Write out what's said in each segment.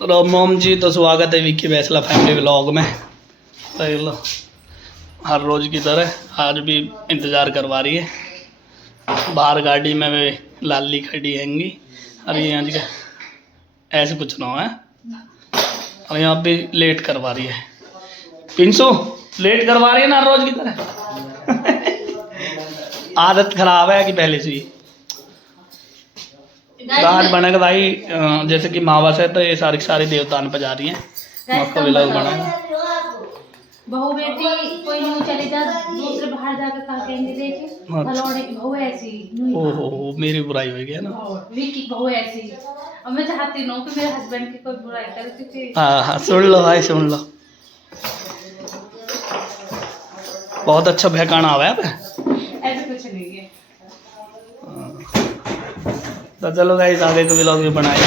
राम राम जी। तो स्वागत है विक्की बैसला फैमिली व्लॉग में। देख लो हर रोज़ की तरह आज भी इंतज़ार करवा रही है। बाहर गाड़ी में वे लाली खड़ी हैंगी और ये आज ऐसे कुछ ना है। और यहाँ पे लेट करवा रही है। पिंसू लेट करवा रही है ना हर रोज़ की तरह। आदत खराब है कि पहले से ही। आज बनेगा भाई जैसे कि मावस है तो ये सारे देवतान पर जा रही हैं। आपका व्लॉग बनाएगा। बहू बेटी कोई यूं चले जा दूसरे बाहर जाकर कहा कहेंगे देखे फलौड़े की बहू ऐसी। ओहो मेरी बुराई हो गई ना। विक्की की बहू ऐसी। और मैं चाहती हूँ कि मेरे हस्बैंड की कोई बुराई करे क्योंकि हाँ सुन लो भाई सुन लो। बहुत अच्छा भैकाना हुआ है। ऐसे कुछ नहीं है। तो चलो गाइस आगे के व्लॉग भी बनाए।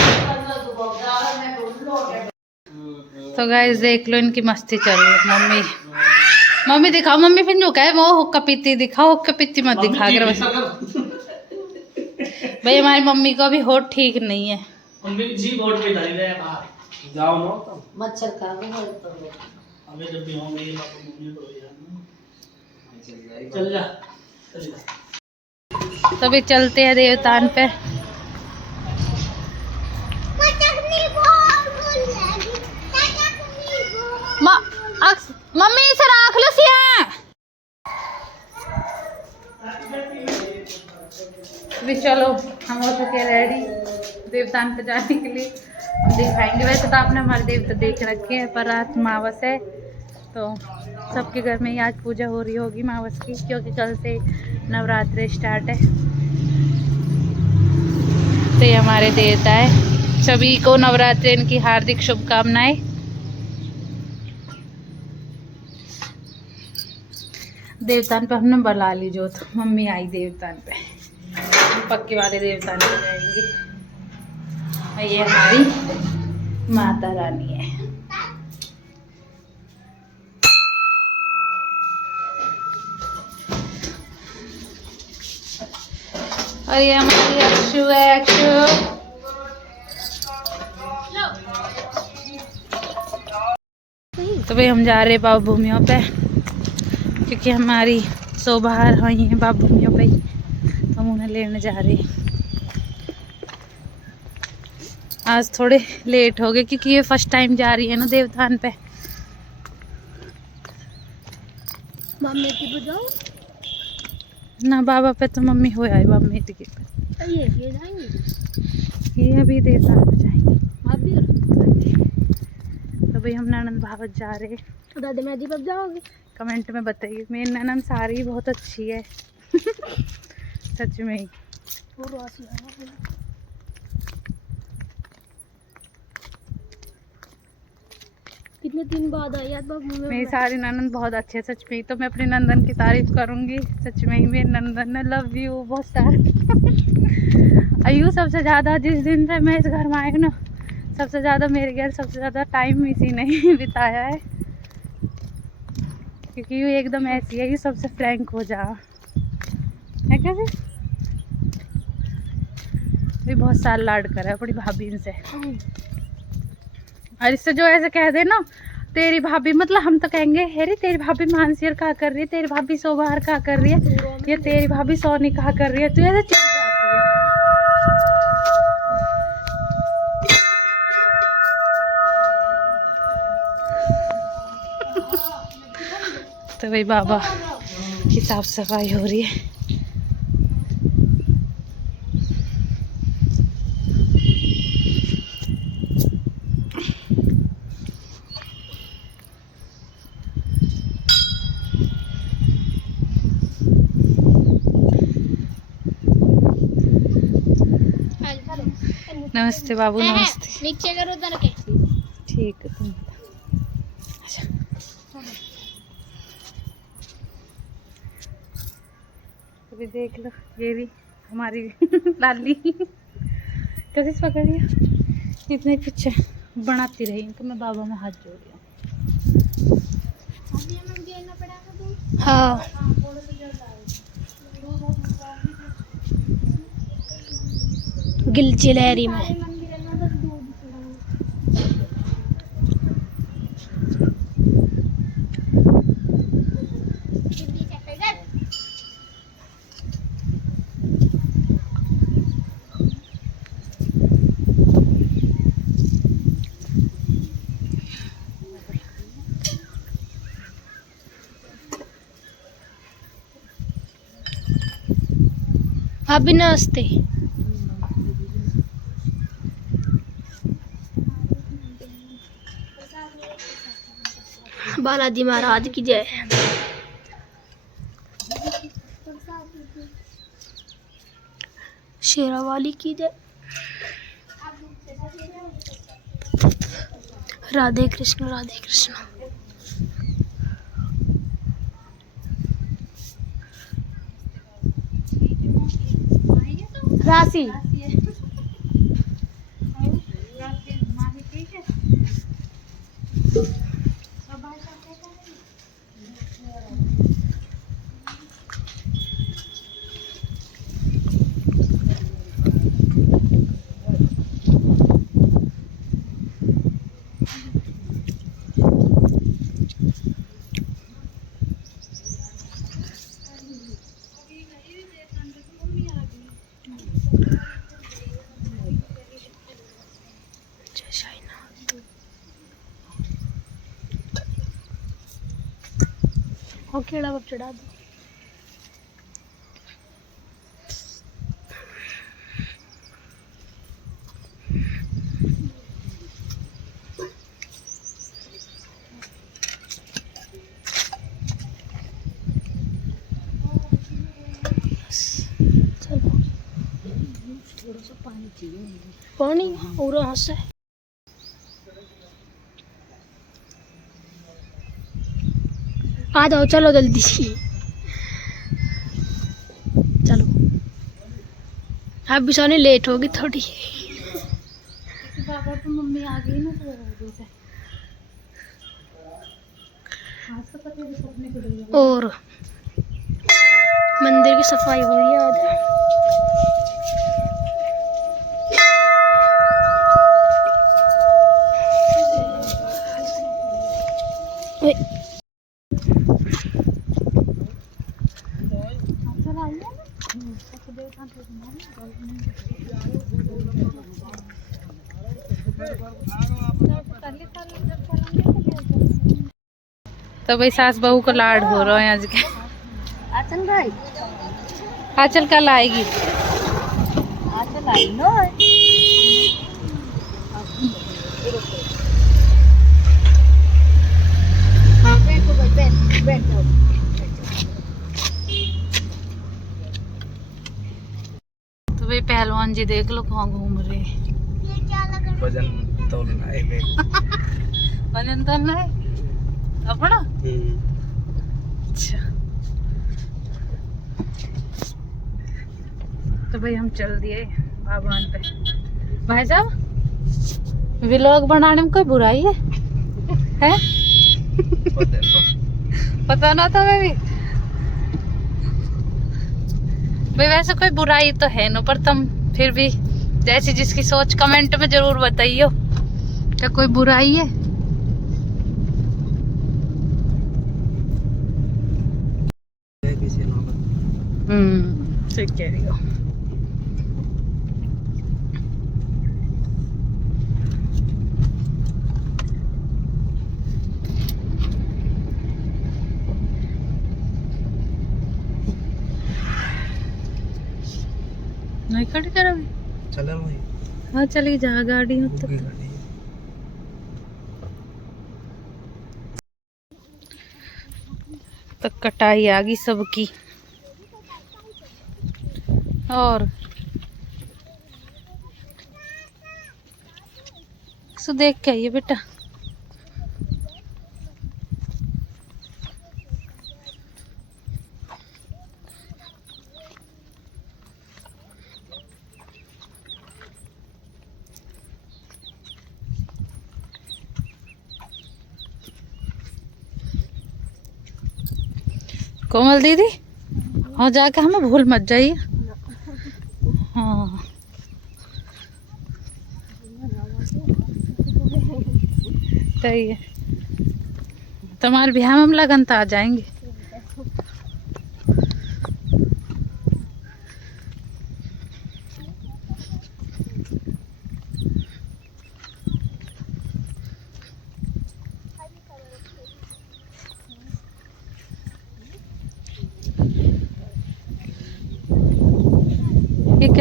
तो गाइस देख लो इनकी मस्ती चल रही है। मम्मी दिखाओ। मम्मी फिर जो कहे वो हुक्का पीती दिखाओ। हुक्का पीती मत दिखा कर बस। भाई हमारी मम्मी को अभी होठ ठीक नहीं है। मम्मी जी होठ पे धरी रहे बाहर जाओ ना तो मच्छर का अबे जब भी होंगे ये बात मम्मी को यार चल जा। तभी चलते हैं देवतान पे। मम्मी इसे राख लो सिया। भी चलो हम हो सके रेडी देवतान पे जाने के लिए। हम दिखाएंगे। वैसे तो आपने हमारे देवता देख रखे हैं पर आज मावस है तो सबके घर में ही आज पूजा हो रही होगी मावस की क्योंकि कल से नवरात्रि स्टार्ट है। तो ये हमारे देवता है। सभी को नवरात्रि की हार्दिक शुभकामनाएं। देवतान पे हमने बुला ली जो तो मम्मी आई देवतान पे। पक्के वाले देवतान पे जाएंगे। और ये हमारी माता रानी है। और ये हमारी अक्षु है। अक्षु तो भाई हम जा रहे हैं बाबू भूमियों पे क्योंकि हमारी सो बाहर हुई हैं बाबू भूमियों पे तो हम उन्हें लेने जा रहे हैं। आज थोड़े लेट हो गए क्योंकि ये फर्स्ट टाइम जा रही है ना देवतान पे। मम्मी की बुझाओ ना बाबा पे तो मम्मी हो आई बाबा मेरी के पे। ये जाएंगे ये अभी देवतान पे जाएंगे। आप भी तो भाई हम ननंद भावत जा रहे हैं। दादी मैं जी कब जाओगे? कमेंट में बताइए। मेरी ननंद सारी बहुत अच्छी है। सच में ही। कितने दिन बाद आई यार बाबू में। मेरी सारी ननंद बहुत अच्छे सच में ही। तो मैं अपनी नंदन की तारीफ करूंगी सच में ही। मेरी नंदन ने लव यू बहुत सारा। अयू सबसे ज़्यादा जिस दिन से मैं इस घर में आई हूँ ना सबसे ज़्यादा मेरे घर सबसे ज़्यादा टाइम इसी ने ही बिताया है क्योंकि ये एकदम ऐसी है कि सबसे फ्रैंक हो जा है कैसे भी बहुत साल लाड करा है बड़ी भाभी इनसे। और इससे जो ऐसे कह दे ना तेरी भाभी मतलब हम तो कहेंगे हेरी तेरी भाभी मानसियर कहा कर रही है तेरी भाभी सो बाहर कहा कर रही है ये तेरी भाभी सोनी कहा कर रही है तो ऐसे चुप जाती है। तो भाई बाबा की साफ सफाई हो रही है। नमस्ते बाबू नमस्ते। नीचे करो उधर के ठीक है तुम अच्छा अभी देख लो ये भी हमारी लाली कैसे पकड़ी इतने पीछे बनाती रही तो मैं बाबा में हाथ जोड़ रही हूँ। हाँ गिलची लहरी में भाभी नमस्ते। बालाजी महाराज की जय। शेरावाली की जय। राधे कृष्ण राधे कृष्ण। राशि और केड़ा बब चढ़ा दो। थोड़ा सा पानी चाहिए। पानी और यहाँ से आ जाओ, चलो जल्दी से चलो। आप भी सोने लेट होगी थोड़ी। पापा तो मम्मी आ गई ना तो और मंदिर की सफाई हो रही है आज। तो भाई सास बहू को लाड हो रहा है आज के। आचल भाई, आंचल कल आएगी। आचल आई नो। तो भाई पहलवान जी देख लो कहाँ घूम रहे हैं। वजन तोलना है वजन तोलना है अपना। अच्छा तो भाई हम चल दिए बागवान पे। भाई साहब व्लॉग बनाने में कोई बुराई है? पता ना था मैं भी भाई, वैसे कोई बुराई तो है ना, पर तुम फिर भी जैसी जिसकी सोच कमेंट में जरूर बताइयो क्या कोई बुराई है। ठीक कह रही हो। नहीं खड़ी करोगे? चले भाई। हाँ चली जा गाड़ी हो तो। तो कटाई आ गई सबकी। और सो देख के आइए बेटा। कोमल दीदी हाँ जाके हमें भूल मत जाइए। हाँ सही है, तुम्हारे ब्याह में हम लगन तो आ जाएंगे।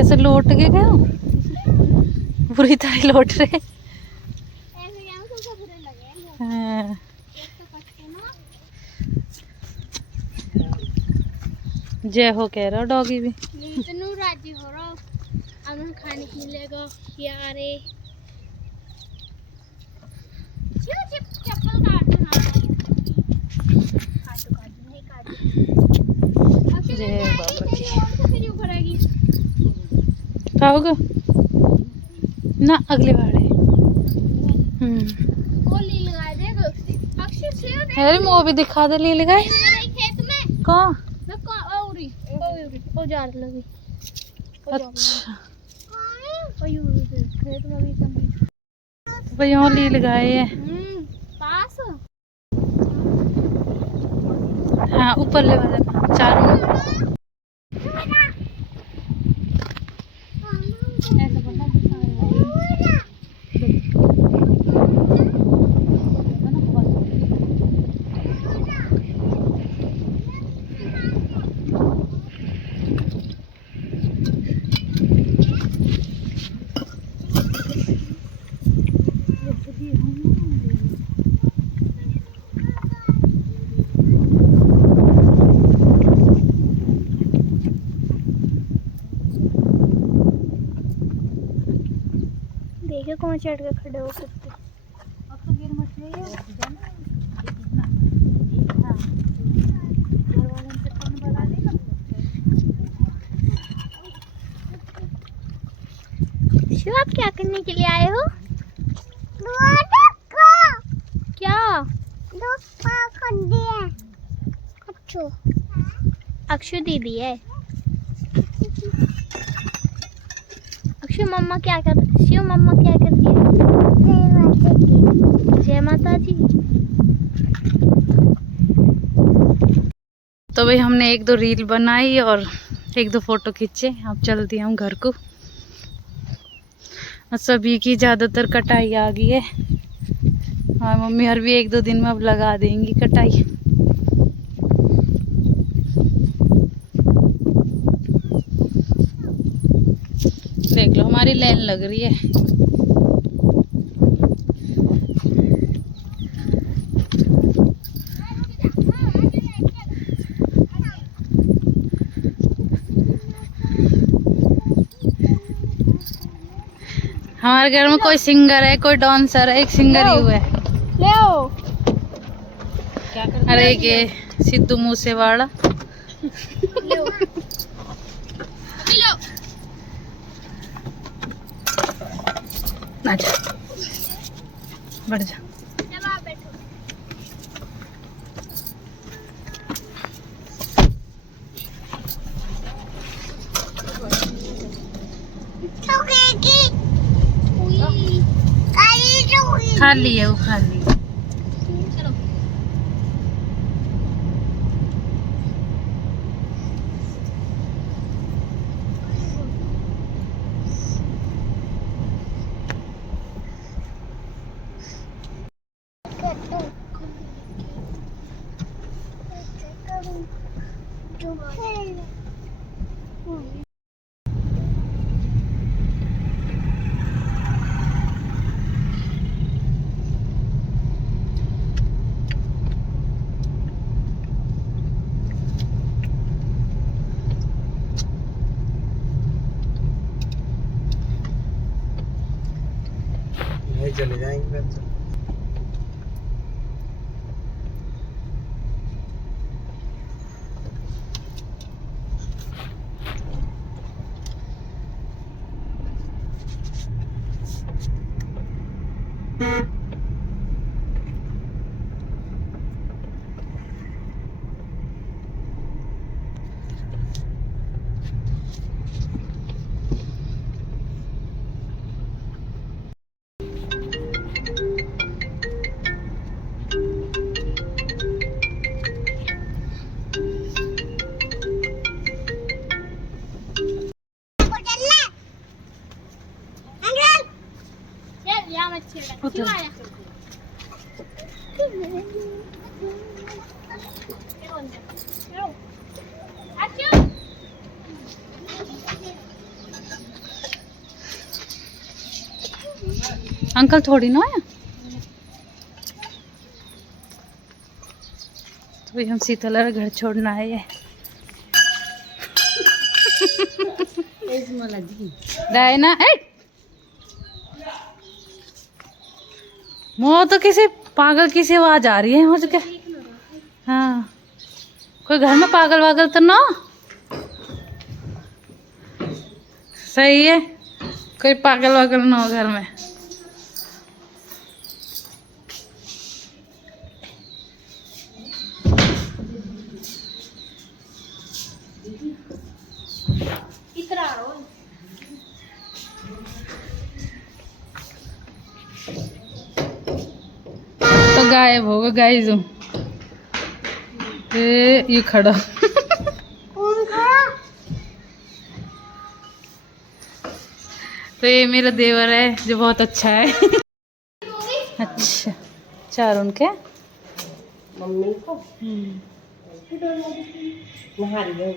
कैसे लौट के गए हो? बुरी तरह लौट रहे। हाँ। जय हो कह रहा हो डॉगी भी। इतनू राजी हो रहा हूँ, अब खाने को मिलेगा यारे। चप्पल काट दो ना। नहीं काट। जय बाबा की। फिर ऊपर आएगी। क्या होगा ना अगली बार है। वो ली लगा देगा। अक्षय से अरे वो भी दिखा दे, ले लगाए खेत में। कौन? ओ जा लगी। अच्छा खेत में भी तो यहाँ ली लगाए है। पास हाँ ऊपर ले वाले चारों। देखिए कौन चढ़ के खड़े हो सकते। अब तो गिर मत जाइए। शिव आप क्या करने के लिए आए हो? क्या? अच्छो अक्षु दीदी है। अक्षु मम्मा क्या कर रही है? शिव मम्मा क्या कर रही है? जय माता जी। तो भाई हमने एक दो रील बनाई और एक दो फोटो खींचे। अब चलती हूँ घर को। और सभी की ज़्यादातर कटाई आ गई है और मम्मी हर भी एक दो दिन में अब लगा देंगी कटाई। देख लो हमारी लाइन लग रही है। हमारे घर में कोई सिंगर है, कोई डांसर है, एक सिंगर ही हुआ है। ले आओ। अरे ये सिद्धू मूसेवाला। आजा बढ़ जा। चलो आप बैठो। खाली है वो, खाली। चलो चले जाएंगे। अंकल थोड़ी ना है। तो भाई हम शीतल घर छोड़ना है ये डायना वो तो किसी पागल की सी आवाज आ रही है मुझे। हाँ कोई घर में पागल वागल तो ना सही है, कोई पागल वागल ना हो घर में। तो गायब होगा गाइस, ये खड़ा तो ये मेरा देवर है जो बहुत अच्छा है। अच्छा चार उनके मम्मी को नहा रही है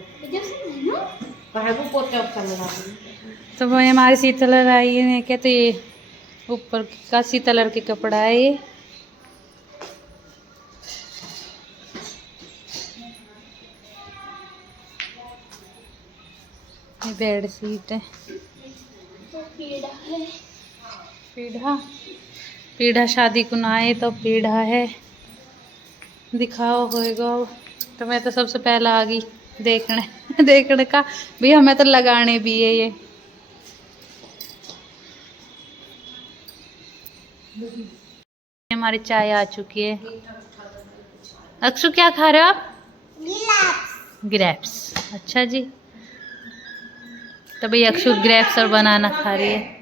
बाहर को पोछा उपचा लगा रही है। तो वो हमारी शीतलर आई है क्या, तो ये ऊपर का शीतलर के कपड़ा है ये बेड शीट है। पीढ़ा पीढ़ा शादी को ना आए तो पीढ़ा है, दिखाओ होएगा। तो मैं तो सबसे पहला आ गई देखने देखने का भी, हमें तो लगाने भी है ये। हमारी चाय आ चुकी है। अक्षु क्या खा रहे हो आप? ग्रेप्स। अच्छा जी, तो भाई अक्षु ग्रेप्स और बनाना खा रही है।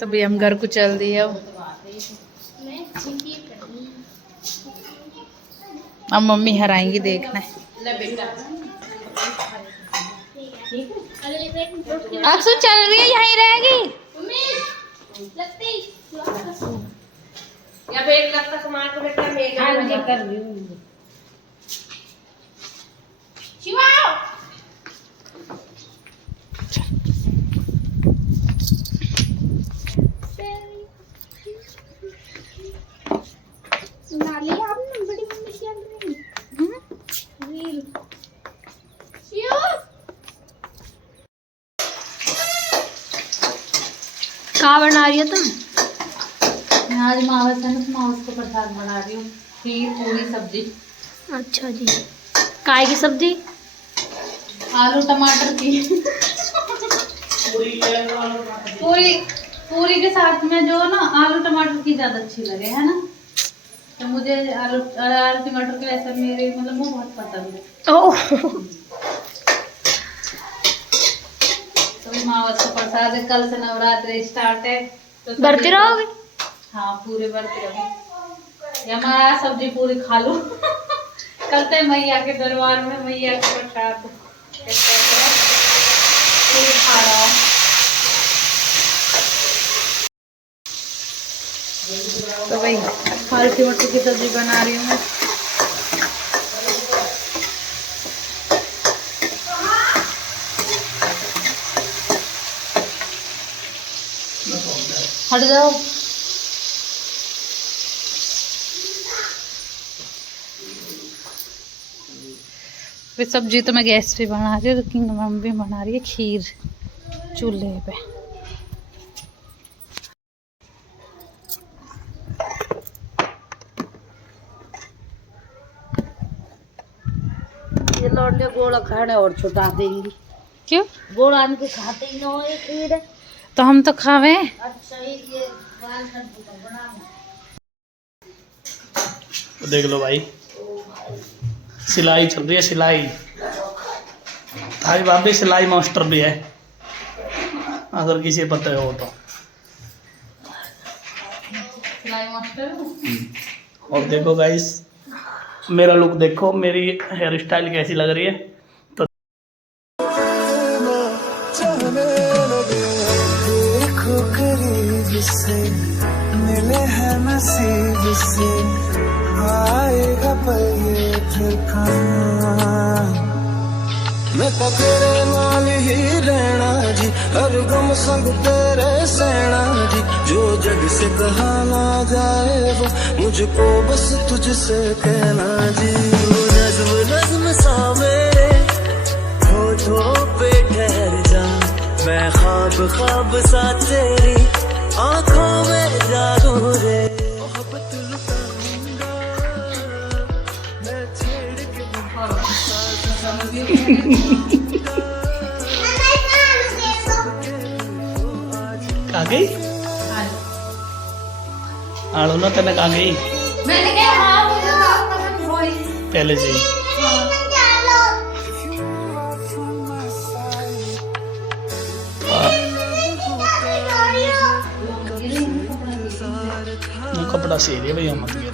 तो भाई हम घर को चल दिए अब मम्मी हराएंगी देखना है। अक्षु चल रही है, यहीं रहेगी। या बैग लगता सामान को बेटा मेगा कर रही हूँ। कहाँ बना रही हो तुम? आज मावस है ना, तो मावस को प्रसाद बना रही हूँ। खीर पूरी सब्जी। अच्छा जी, काय की सब्जी? आलू टमाटर की पूरी पूरी के साथ में जो ना आलू टमाटर की ज़्यादा अच्छी लगे है ना। तो मुझे आलू टमाटर के वैसे मेरे मतलब वो बहुत पसंद है। ओह तो मावस को प्रसाद है, कल से नवरात्रि स्टार्ट है तो बरती रहोगे? हाँ पूरे बरती रहो। ये हमारा सब्जी पूरी खा लो करते हैं मैया के दरबार में, मैया के प्रसाद पूरी खा रहा हूँ। तो भाई आलू मटर की सब्जी बना रही हूँ मैं। हट जाओ। फिर सब्जी तो मैं गैस पे बना रही हूँ, लेकिन मम्मी बना रही है खीर चूल्हे पे। ये लौटे गोला खाने और छुटा देंगी। क्यों? गोला आन के खाते ही ना हो ये खीर। तो हम तो खावे। अच्छा ये बना तो देख लो भाई, सिलाई चल रही है, सिलाई। थारी भाभी सिलाई मास्टर भी है, अगर किसी पता हो तो। सिलाई मास्टर। और देखो गाइस, मेरा लुक देखो, मेरी हेयर स्टाइल कैसी लग रही है। तो देखो करीब से मिले हैं नसीब से आएगा पल ये फिर कहाँ मैं तो तेरे नाल ही रहना जी हर गम संग तेरे सहना जी जो जग से कहा ना जाए वो मुझको बस तुझसे कहना जी वो नज्म नज्म सा मेरे होठों पे ठहर जा मैं ख्वाब ख्वाब सा तेरी आंखों में जागो रे मोहब्बत लुटाऊंगा मैं छेड़ के कहाँ गई आड़ो ना तेने कहाँ गई मैंने कहा हाँ मुझे बात समझ हुई पहले से ही कपड़ा सी है भैया मत गया